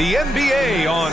the NBA on...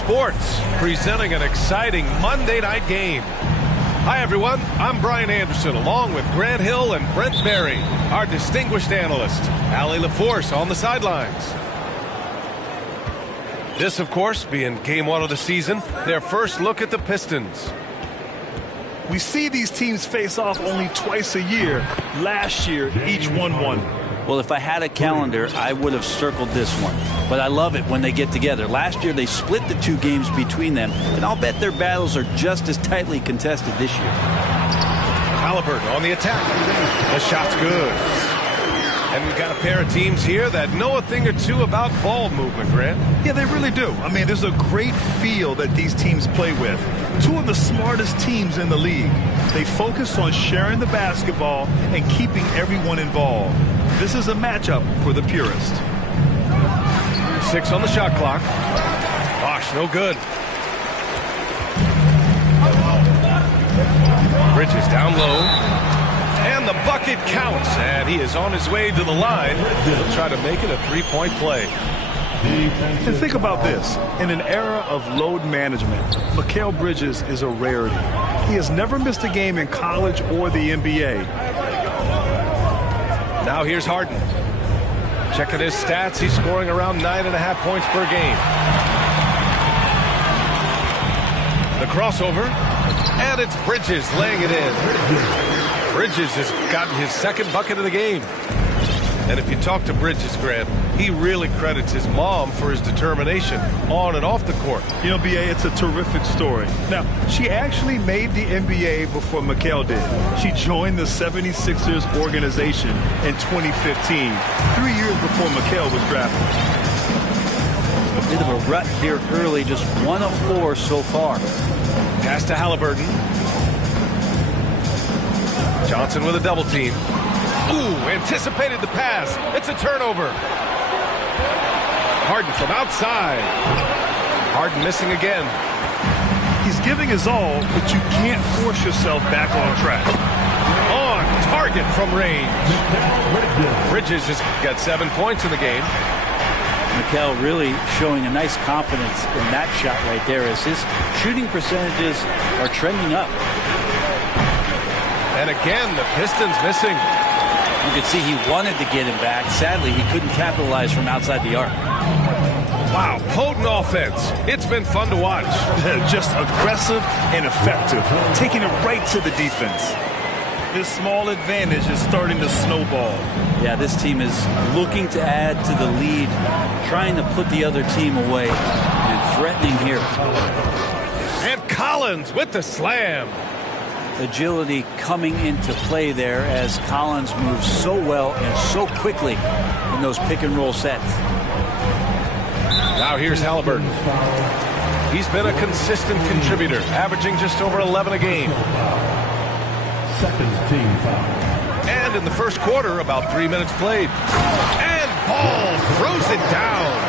Sports presenting an exciting Monday night game. Hi everyone, I'm Brian Anderson along with Grant Hill and Brent Berry, our distinguished analyst, Allie LaForce on the sidelines. This, of course, being game one of the season, their first look at the Pistons. We see these teams face off only twice a year. Last year, each won one. Well, if I had a calendar, I would have circled this one. But I love it when they get together. Last year, they split the two games between them, and I'll bet their battles are just as tightly contested this year. Halliburton on the attack. The shot's good. And we've got a pair of teams here that know a thing or two about ball movement, Grant. Yeah, they really do. I mean, there's a great feel that these teams play with. Two of the smartest teams in the league. They focus on sharing the basketball and keeping everyone involved. This is a matchup for the purist. 6 on the shot clock. Gosh, no good. Bridges down low. And the bucket counts. And he is on his way to the line. He'll try to make it a three-point play. And think about this. In an era of load management, Mikal Bridges is a rarity. He has never missed a game in college or the NBA. Now here's Harden. Checking his stats, he's scoring around 9.5 points per game. The crossover, and it's Bridges laying it in. Bridges has gotten his second bucket of the game. And if you talk to Bridges, Grant, he really credits his mom for his determination on and off the court. You know, B.A., it's a terrific story. Now, she actually made the NBA before Mikal did. She joined the 76ers organization in 2015, 3 years before Mikal was drafted. A bit of a rut here early, just 1 of 4 so far. Pass to Halliburton. Johnson with a double team. Ooh, anticipated the pass. It's a turnover. Harden from outside. Harden missing again. He's giving his all, but you can't force yourself back on track. On target from range. Bridges has got 7 points in the game. Mikal really showing a nice confidence in that shot right there as his shooting percentages are trending up. And again, the Pistons missing. You could see he wanted to get him back. Sadly, he couldn't capitalize from outside the arc. Wow, potent offense. It's been fun to watch. Just aggressive and effective, taking it right to the defense. This small advantage is starting to snowball. Yeah, this team is looking to add to the lead, trying to put the other team away, and threatening here. And Collins with the slam. Agility coming into play there as Collins moves so well and so quickly in those pick-and-roll sets. Now here's Halliburton. He's been a consistent contributor, averaging just over 11 a game. Second team foul. And in the first quarter, about 3 minutes played. And Ball throws it down.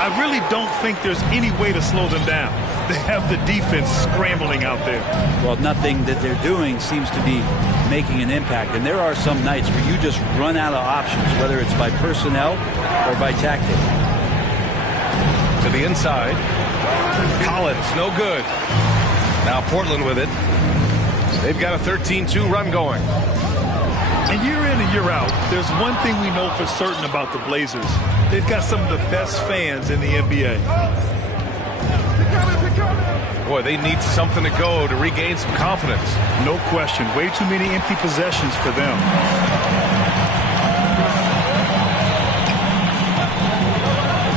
I really don't think there's any way to slow them down. They have the defense scrambling out there. Well, nothing that they're doing seems to be making an impact. And there are some nights where you just run out of options, whether it's by personnel or by tactic. To the inside. Collins, no good. Now Portland with it. They've got a 13-2 run going. And year in and year out, there's one thing we know for certain about the Blazers. They've got some of the best fans in the NBA. Boy, they need something to go to regain some confidence. No question. Way too many empty possessions for them.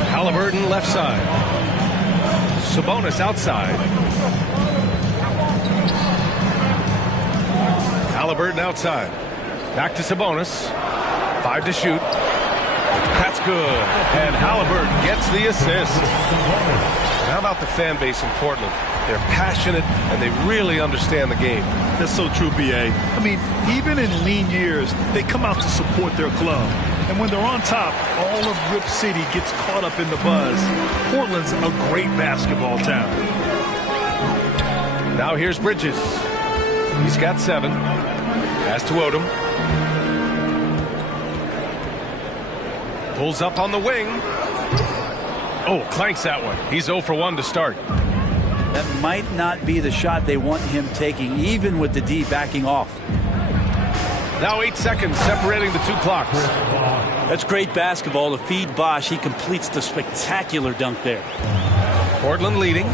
Halliburton left side. Sabonis outside. Halliburton outside. Back to Sabonis. 5 to shoot. That's good. And Halliburton gets the assist. How about the fan base in Portland? They're passionate and they really understand the game. That's so true, B.A. I mean, even in lean years, they come out to support their club. And when they're on top, all of Rip City gets caught up in the buzz. Portland's a great basketball town. Now here's Bridges. He's got 7. Pass to Odom. Pulls up on the wing. Oh, clanks that one. He's 0 for 1 to start. That might not be the shot they want him taking, even with the D backing off. Now 8 seconds separating the 2 clocks. That's great basketball to feed Bosch. He completes the spectacular dunk there. Portland leading.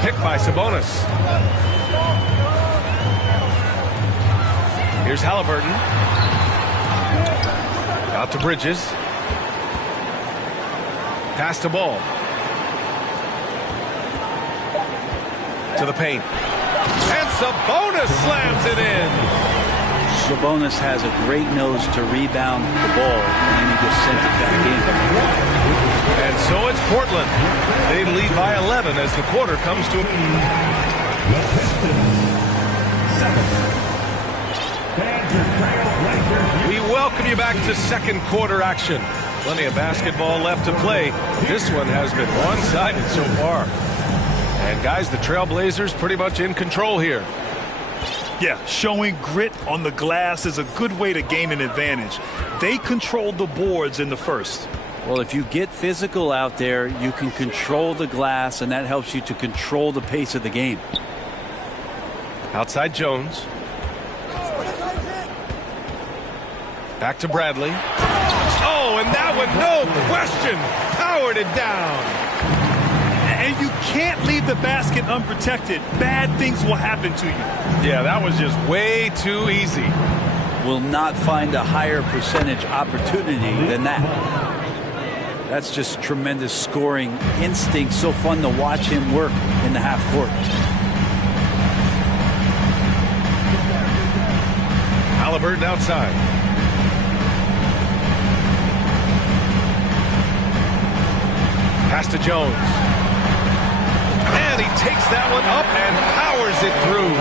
Picked by Sabonis. Here's Halliburton. Out to Bridges. Pass the ball. To the paint. And Sabonis slams it in. Sabonis has a great nose to rebound the ball, and then he just sent it back in. And so it's Portland. They lead by 11 as the quarter comes to a... We welcome you back to second quarter action. Plenty of basketball left to play. This one has been one-sided so far. And guys, the Trailblazers pretty much in control here. Yeah, showing grit on the glass is a good way to gain an advantage. They controlled the boards in the first. Well, if you get physical out there, you can control the glass, and that helps you to control the pace of the game. Outside Jones. Back to Bradley. Oh, and that one, no question, powered it down. And you can't leave the basket unprotected. Bad things will happen to you. Yeah, that was just way too easy. Will not find a higher percentage opportunity than that. That's just tremendous scoring instinct. So fun to watch him work in the half court. Halliburton outside. Pass to Jones. And he takes that one up and powers it through.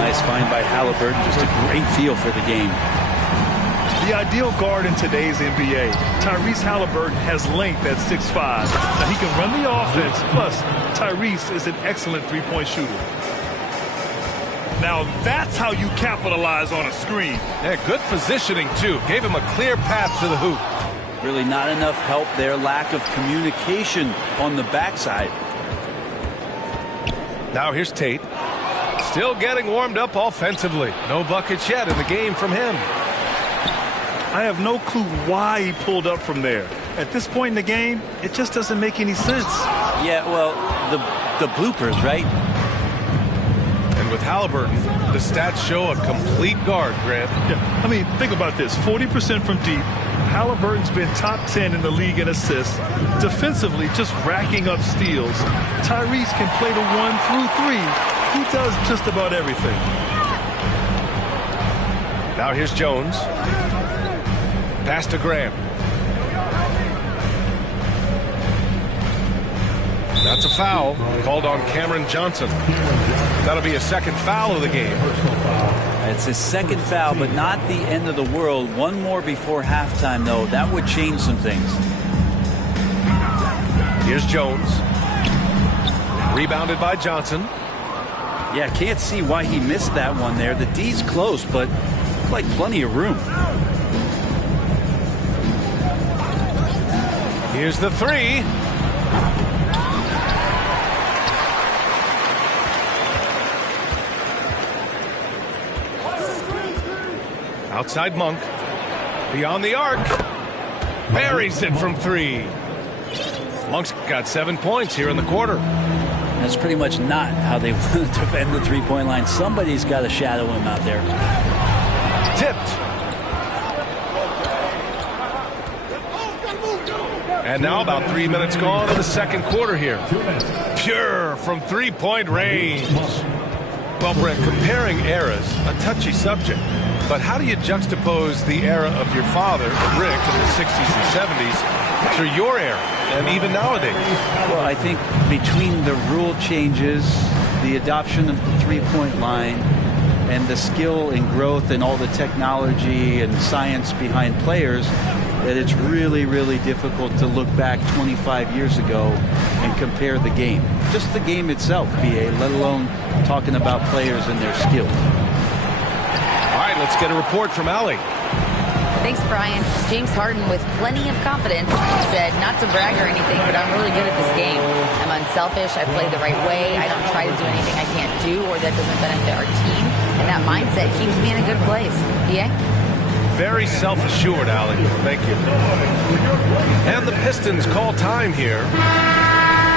Nice find by Halliburton. Just a great feel for the game. The ideal guard in today's NBA. Tyrese Halliburton has length at 6'5". Now he can run the offense. Plus, Tyrese is an excellent three-point shooter. Now that's how you capitalize on a screen. Yeah, good positioning, too. Gave him a clear path to the hoop. Really not enough help there. Lack of communication on the backside. Now here's Tate. Still getting warmed up offensively. No buckets yet in the game from him. I have no clue why he pulled up from there. At this point in the game, it just doesn't make any sense. Yeah, well, the bloopers, right? And with Halliburton, the stats show a complete guard, Grant. Yeah, I mean, think about this. 40% from deep. Halliburton's been top 10 in the league in assists. Defensively, just racking up steals. Tyrese can play the 1 through 3. He does just about everything. Now here's Jones. Pass to Grant. That's a foul called on Cameron Johnson. That'll be a second foul of the game. It's his second foul, but not the end of the world. One more before halftime, though. That would change some things. Here's Jones. Rebounded by Johnson. Yeah, can't see why he missed that one there. The D's close, but like plenty of room. Here's the three. Outside Monk. Beyond the arc. Buries it from 3. Monk's got 7 points here in the quarter. That's pretty much not how they want to defend the three-point line. Somebody's got to shadow him out there. Tipped. And now about 3 minutes gone in the second quarter here. Pure from three-point range. Well, Brent, comparing eras, a touchy subject. But how do you juxtapose the era of your father, Rick, in the 60s and 70s, to your era, and even nowadays? Well, I think between the rule changes, the adoption of the three-point line, and the skill and growth and all the technology and science behind players, that it's really, really difficult to look back 25 years ago and compare the game. Just the game itself, BA, let alone talking about players and their skills. All right, let's get a report from Allie. Thanks, Brian. James Harden, with plenty of confidence, said, not to brag or anything, but I'm really good at this game. I'm unselfish. I play the right way. I don't try to do anything I can't do or that doesn't benefit our team. And that mindset keeps me in a good place. Yeah? Very self-assured, Allie. Thank you. And the Pistons call time here.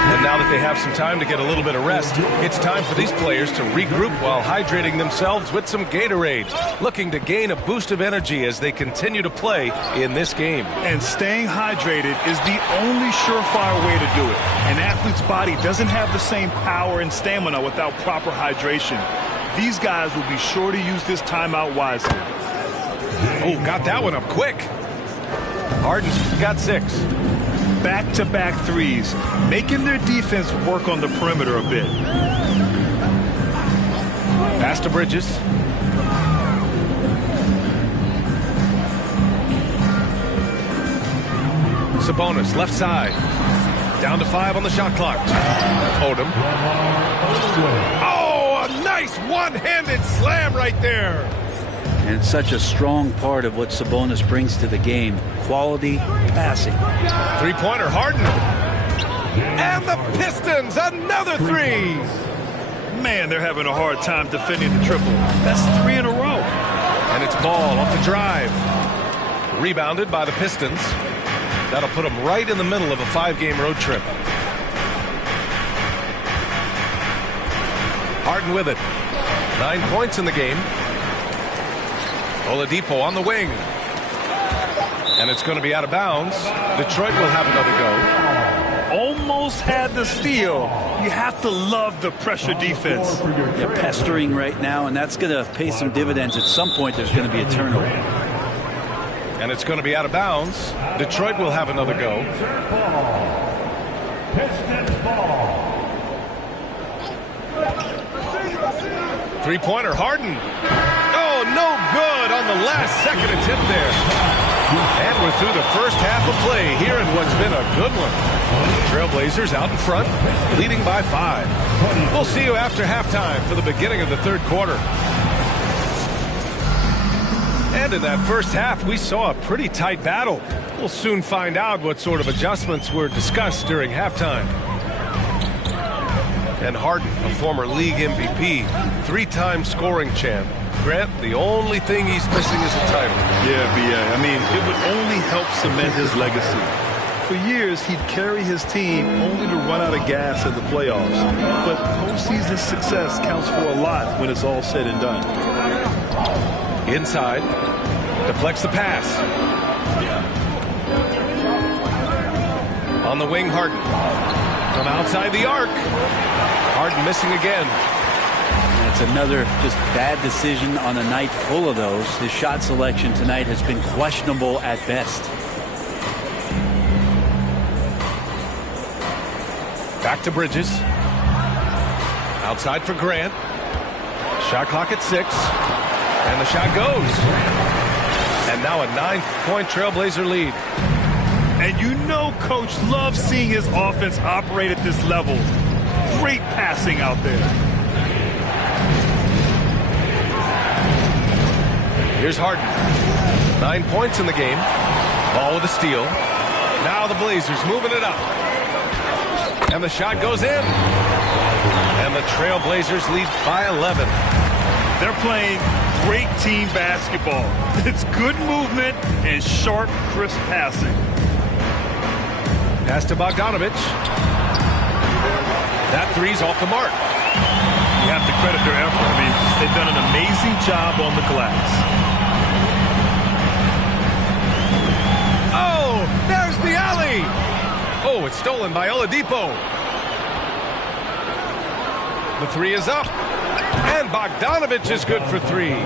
And now that they have some time to get a little bit of rest, it's time for these players to regroup while hydrating themselves with some Gatorade, looking to gain a boost of energy as they continue to play in this game. And staying hydrated is the only surefire way to do it. An athlete's body doesn't have the same power and stamina without proper hydration. These guys will be sure to use this timeout wisely. Oh, got that one up quick. Harden's got 6. Back-to-back threes, making their defense work on the perimeter a bit. Pass to Bridges. Sabonis, left side. Down to 5 on the shot clock. Odom. Oh, a nice one-handed slam right there. And it's such a strong part of what Sabonis brings to the game. Quality passing. Three-pointer, Harden. And the Pistons, another 3. Man, they're having a hard time defending the triple. That's 3 in a row. And it's Ball off the drive. Rebounded by the Pistons. That'll put them right in the middle of a 5-game road trip. Harden with it. 9 points in the game. Oladipo on the wing. And it's going to be out of bounds. Detroit will have another go. Almost had the steal. You have to love the pressure defense. They're pestering right now, and that's going to pay some dividends. At some point, there's going to be a turnover. And it's going to be out of bounds. Detroit will have another go. Three-pointer, Harden. Oh, no good on the last second attempt there. And we're through the first half of play here in what's been a good one. Trailblazers out in front, leading by 5. We'll see you after halftime for the beginning of the third quarter. And in that first half, we saw a pretty tight battle. We'll soon find out what sort of adjustments were discussed during halftime. And Harden, a former league MVP, 3-time scoring champ. Grant, the only thing he's missing is a title. Yeah, B.A. I mean, it would only help cement his legacy. For years, he'd carry his team only to run out of gas in the playoffs. But postseason success counts for a lot when it's all said and done. Inside, deflects the pass. On the wing, Harden. From outside the arc. Harden missing again. That's another just bad decision on a night full of those. His shot selection tonight has been questionable at best. Back to Bridges. Outside for Grant. Shot clock at 6. And the shot goes. And now a 9-point Trailblazer lead. And you know Coach loves seeing his offense operate at this level. Great passing out there. Here's Harden. 9 points in the game. Ball with a steal. Now the Blazers moving it up. And the shot goes in. And the Trailblazers lead by 11. They're playing great team basketball. It's good movement and sharp, crisp passing. Pass to Bogdanovich. That three's off the mark. You have to credit their effort. I mean, they've done an amazing job on the glass. Oh, there's the alley. Oh, it's stolen by Oladipo. The three is up. And Bogdanovich is good for three.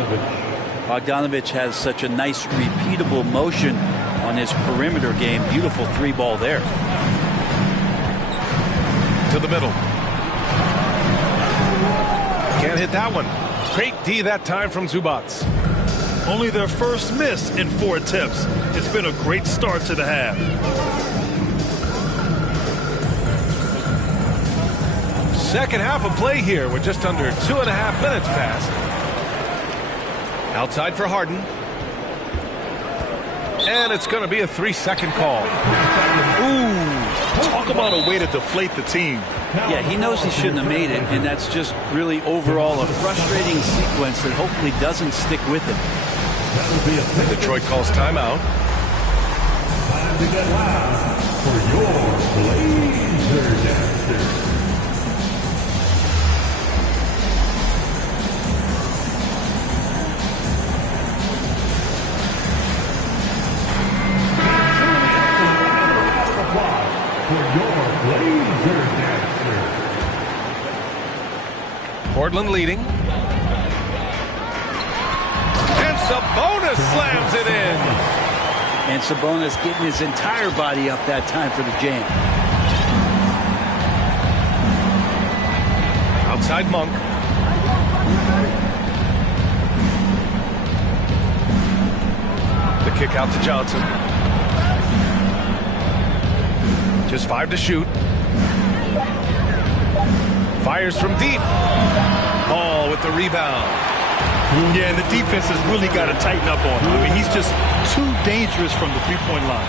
Bogdanovich has such a nice, repeatable motion on his perimeter game. Beautiful three ball there. To the middle. Can't hit that one. Great D that time from Zubats. Only their first miss in 4 attempts. It's been a great start to the half. Second half of play here with just under 2.5 minutes passed. Outside for Harden. And it's going to be a 3-second call. Ooh, talk about a way to deflate the team. Yeah, he knows he shouldn't have made it, and that's just really overall a frustrating sequence that hopefully doesn't stick with him. Detroit calls timeout. Time to get loud for your Blazer Dancers. Portland leading. And Sabonis slams it in. And Sabonis getting his entire body up that time for the jam. Outside Monk. The kick out to Johnson. Just 5 to shoot. Fires from deep. Ball with the rebound. Yeah, and the defense has really got to tighten up on him. I mean, he's just too dangerous from the three-point line.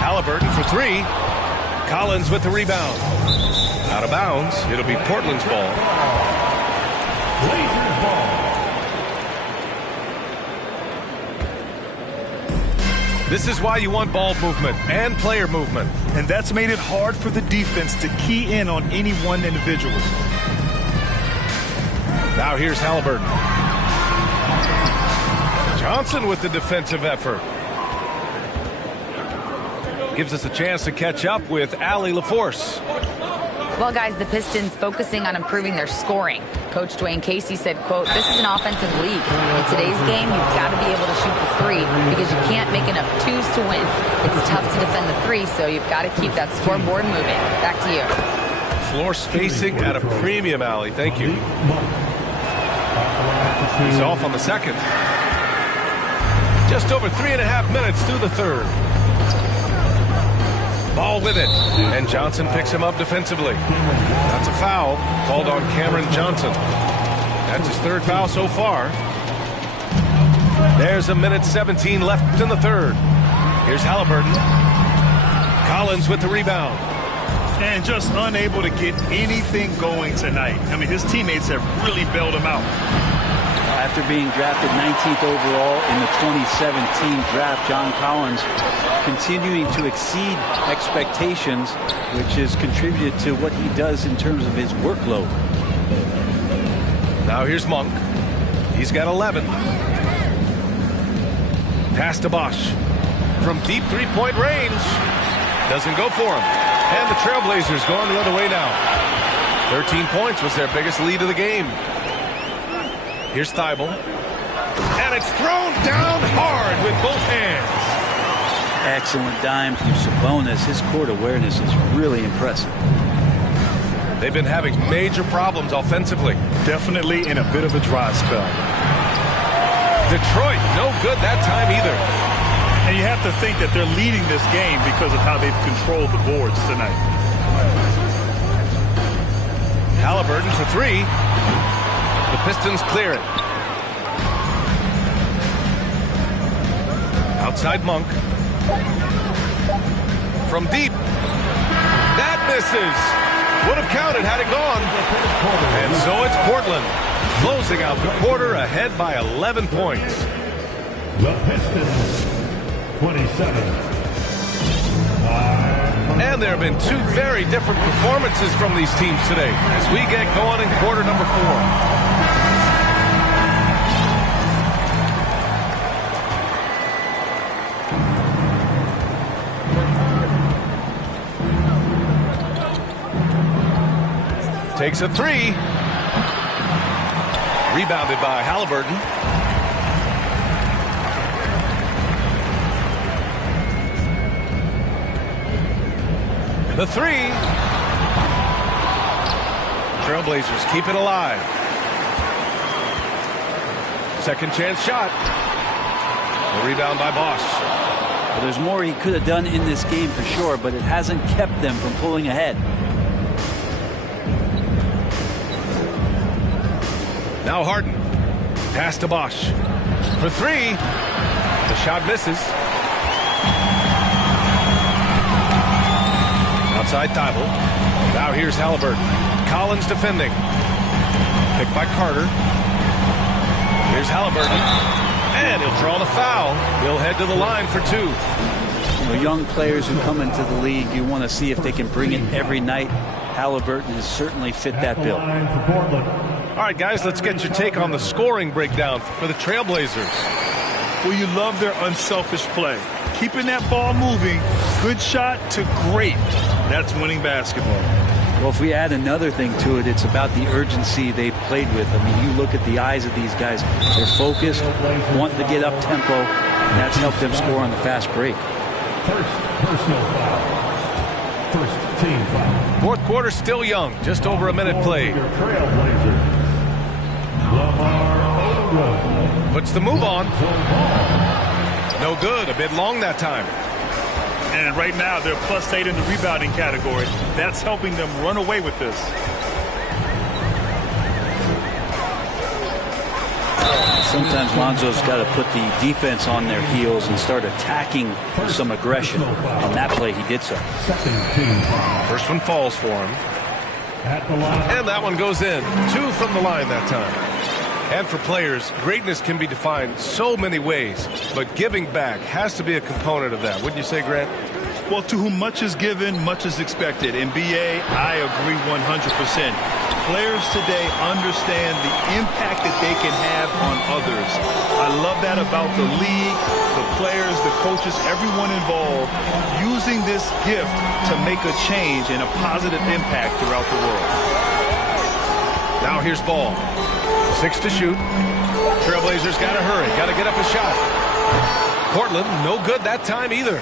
Halliburton for 3. Collins with the rebound. Out of bounds. It'll be Portland's ball. Blazers ball. This is why you want ball movement and player movement. And that's made it hard for the defense to key in on any one individual. Now here's Halliburton. Johnson with the defensive effort. Gives us a chance to catch up with Allie LaForce. Well, guys, the Pistons focusing on improving their scoring. Coach Dwayne Casey said, quote, "This is an offensive league. In today's game, you've got to be able to shoot the three because you can't make enough twos to win. It's tough to defend the three, so you've got to keep that scoreboard moving." Back to you. Floor spacing at a premium, Allie. Thank you. He's off on the second. Just over 3.5 minutes through the third. Ball with it. And Johnson picks him up defensively. That's a foul called on Cameron Johnson. That's his 3rd foul so far. There's 1:17 left in the third. Here's Halliburton. Collins with the rebound. And just unable to get anything going tonight. I mean, his teammates have really bailed him out. After being drafted 19th overall in the 2017 draft, John Collins continuing to exceed expectations, which has contributed to what he does in terms of his workload. Now here's Monk. He's got 11. Pass to Bosch. From deep three-point range. Doesn't go for him. And the Trailblazers going the other way now. 13 points was their biggest lead of the game. Here's Thibault. And it's thrown down hard with both hands. Excellent dime from Sabonis. His court awareness is really impressive. They've been having major problems offensively. Definitely in a bit of a dry spell. Detroit, no good that time either. And you have to think that they're leading this game because of how they've controlled the boards tonight. Halliburton for 3. The Pistons clear it. Outside Monk. From deep. That misses. Would have counted had it gone. And so it's Portland closing out the quarter ahead by 11 points. The Pistons, 27. And there have been two very different performances from these teams today as we get going in quarter number 4. Takes a three. Rebounded by Halliburton. The three. Trailblazers keep it alive. Second chance shot. The rebound by Bosch. Well, there's more he could have done in this game for sure, but it hasn't kept them from pulling ahead. Now Harden. Pass to Bosch. For three. The shot misses. Outside Thibault. Now here's Halliburton. Collins defending. Picked by Carter. Here's Halliburton. And he'll draw the foul. He'll head to the line for two. You know, young players who come into the league, you want to see if they can bring it every night. Halliburton has certainly fit that bill. All right, guys, let's get your take on the scoring breakdown for the Trailblazers. Well, you love their unselfish play. Keeping that ball moving, good shot to great. That's winning basketball. Well, if we add another thing to it, it's about the urgency they've played with. I mean, you look at the eyes of these guys. They're focused, wanting to get up tempo, and that's helped them score on the fast break. First personal foul. First team foul. Fourth quarter still young, just over a minute played. Your Trailblazers. Puts the move on. No good. A bit long that time. And right now, they're +8 in the rebounding category. That's helping them run away with this. Sometimes Lonzo's got to put the defense on their heels and start attacking with some aggression. On that play, he did so. First one falls for him. And that one goes in. Two from the line that time. And for players, greatness can be defined so many ways, but giving back has to be a component of that. Wouldn't you say, Grant? Well, to whom much is given, much is expected. In BA, I agree 100%. Players today understand the impact that they can have on others. I love that about the league, the players, the coaches, everyone involved, using this gift to make a change and a positive impact throughout the world. Now here's Ball. 6 to shoot. Trailblazers got to hurry. Got to get up a shot. Portland, no good that time either.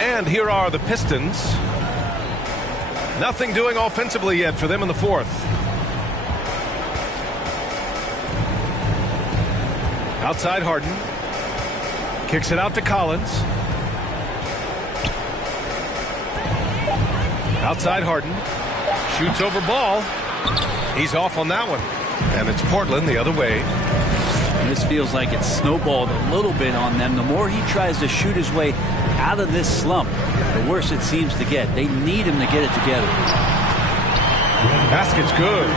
And here are the Pistons. Nothing doing offensively yet for them in the fourth. Outside Harden. Kicks it out to Collins. Outside Harden. Shoots over Ball. He's off on that one. And it's Portland the other way. This feels like it's snowballed a little bit on them. The more he tries to shoot his way out of this slump, the worse it seems to get. They need him to get it together. Basket's good.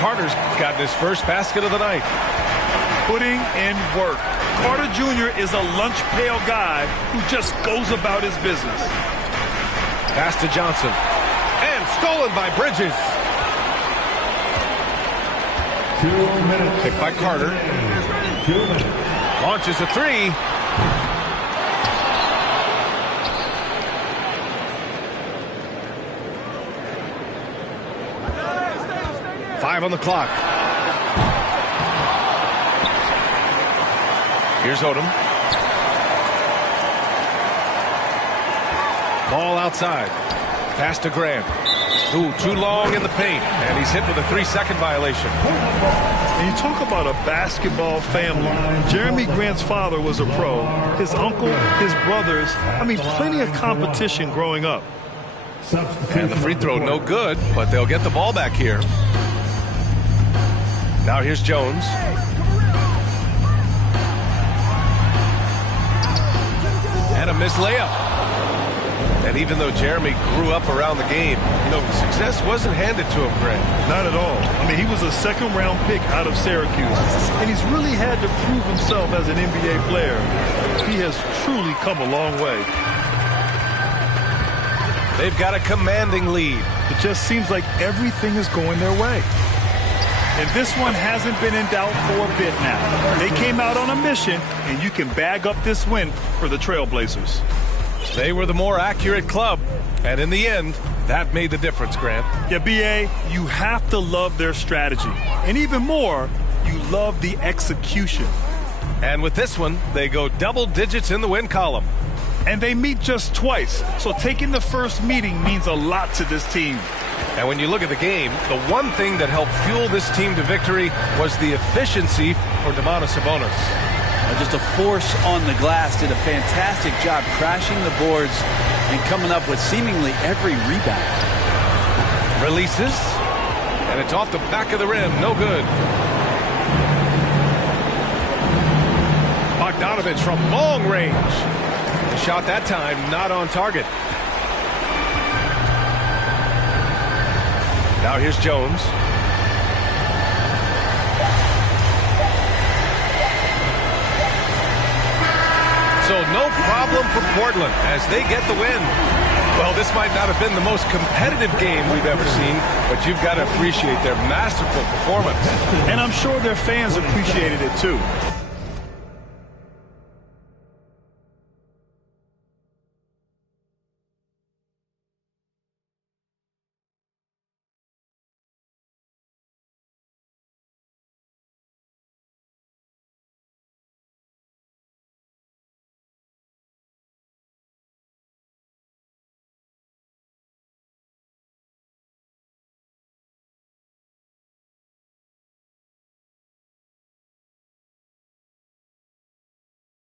Carter's gotten his first basket of the night. Putting in work. Carter Jr. is a lunch pail guy who just goes about his business. Pass to Johnson. And stolen by Bridges. 2 minutes. Picked by Carter. 2 minutes. Launches a three. Five on the clock. Here's Odom. Ball outside. Pass to Graham. Ooh, too long in the paint. And he's hit with a 3-second violation. And you talk about a basketball family. Jeremy Grant's father was a pro. His uncle, his brothers. I mean, plenty of competition growing up. And the free throw no good, but they'll get the ball back here. Now here's Jones. And a missed layup. And even though Jeremy grew up around the game, you know, success wasn't handed to him, Grant. Not at all. I mean, he was a second-round pick out of Syracuse. And he's really had to prove himself as an NBA player. He has truly come a long way. They've got a commanding lead. It just seems like everything is going their way. And this one hasn't been in doubt for a bit now. They came out on a mission, and you can bag up this win for the Trailblazers. They were the more accurate club, and in the end, that made the difference, Grant. Yeah, B.A., you have to love their strategy. And even more, you love the execution. And with this one, they go double digits in the win column. And they meet just twice, so taking the first meeting means a lot to this team. And when you look at the game, the one thing that helped fuel this team to victory was the efficiency for Sabonis. Just a force on the glass, did a fantastic job crashing the boards and coming up with seemingly every rebound. Releases, and it's off the back of the rim, no good. Bogdanovich from long range. The shot that time not on target. Now here's Jones. So no problem for Portland as they get the win. Well, this might not have been the most competitive game we've ever seen, but you've got to appreciate their masterful performance. And I'm sure their fans appreciated it too.